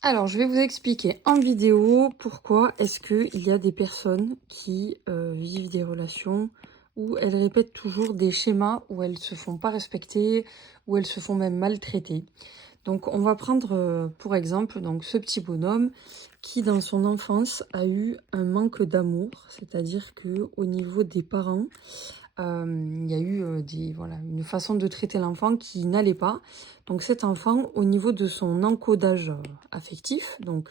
Alors, je vais vous expliquer en vidéo pourquoi est-ce qu'il y a des personnes qui vivent des relations où elles répètent toujours des schémas, où elles se font pas respecter, où elles se font même maltraiter. Donc, on va prendre pour exemple donc ce petit bonhomme qui, dans son enfance, a eu un manque d'amour, c'est-à-dire que au niveau des parents, il y a eu une façon de traiter l'enfant qui n'allait pas. Donc cet enfant, au niveau de son encodage affectif, donc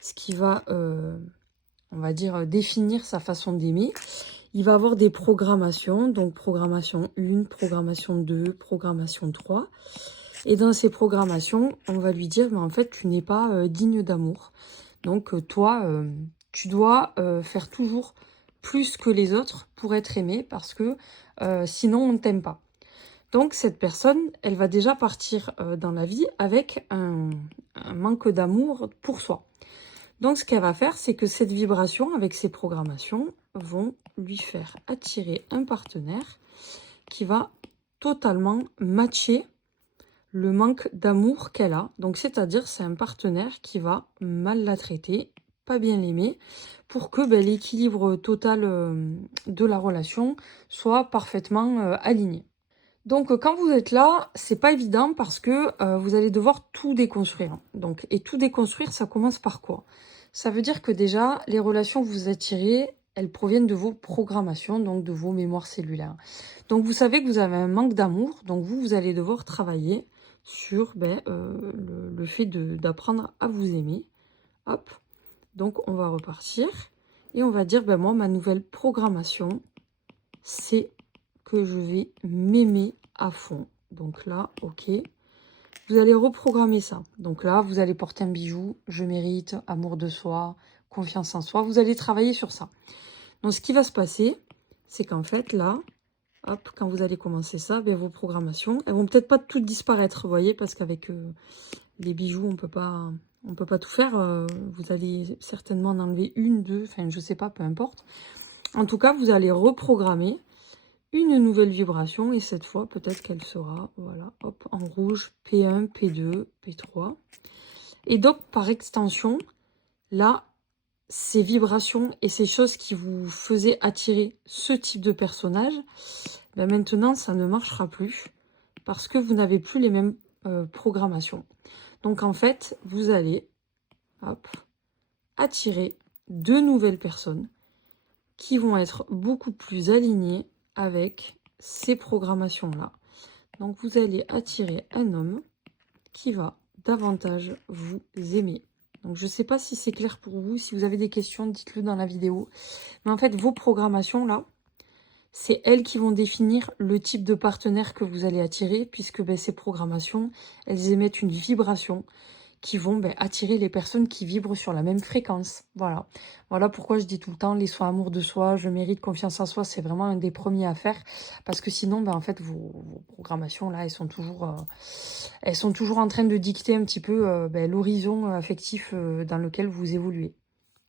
ce qui va, on va dire, définir sa façon d'aimer, il va avoir des programmations, donc programmation 1, programmation 2, programmation 3. Et dans ces programmations, on va lui dire, mais en fait, tu n'es pas digne d'amour. Donc toi, tu dois faire toujours plus que les autres pour être aimé parce que sinon on ne t'aime pas. Donc cette personne, elle va déjà partir dans la vie avec un manque d'amour pour soi. Donc ce qu'elle va faire, c'est que cette vibration avec ses programmations vont lui faire attirer un partenaire qui va totalement matcher le manque d'amour qu'elle a. Donc c'est-à-dire c'est un partenaire qui va mal la traiter, pas bien l'aimer, pour que l'équilibre total de la relation soit parfaitement aligné. Donc quand vous êtes là, c'est pas évident parce que vous allez devoir tout déconstruire. Donc, et tout déconstruire, ça commence par quoi? Ça veut dire que déjà, les relations que vous attirez, elles proviennent de vos programmations, donc de vos mémoires cellulaires. Donc vous savez que vous avez un manque d'amour, donc vous allez devoir travailler sur le fait d'apprendre à vous aimer. Hop, donc on va repartir et on va dire, moi, ma nouvelle programmation, c'est que je vais m'aimer à fond. Donc là, ok. Vous allez reprogrammer ça. Donc là, vous allez porter un bijou, je mérite, amour de soi, confiance en soi. Vous allez travailler sur ça. Donc ce qui va se passer, c'est qu'en fait là, hop, quand vous allez commencer ça, vos programmations, elles vont peut-être pas toutes disparaître, vous voyez, parce qu'avec les bijoux, on peut pas tout faire. Vous allez certainement en enlever une, deux, enfin je sais pas, peu importe. En tout cas, vous allez reprogrammer une nouvelle vibration et cette fois peut-être qu'elle sera, voilà, hop, en rouge, P1, P2, P3. Et donc par extension, là, ces vibrations et ces choses qui vous faisaient attirer ce type de personnage, maintenant ça ne marchera plus parce que vous n'avez plus les mêmes programmations. Donc en fait, vous allez, hop, attirer de nouvelles personnes qui vont être beaucoup plus alignées avec ces programmations-là. Donc, vous allez attirer un homme qui va davantage vous aimer. Donc, je ne sais pas si c'est clair pour vous. Si vous avez des questions, dites-le dans la vidéo. Mais en fait, vos programmations-là, c'est elles qui vont définir le type de partenaire que vous allez attirer, puisque ces programmations, elles émettent une vibration qui vont attirer les personnes qui vibrent sur la même fréquence. Voilà. Voilà pourquoi je dis tout le temps, les soins amour de soi, je mérite, confiance en soi, c'est vraiment un des premiers à faire. Parce que sinon, en fait, vos programmations, là, elles sont toujours en train de dicter un petit peu l'horizon affectif dans lequel vous évoluez.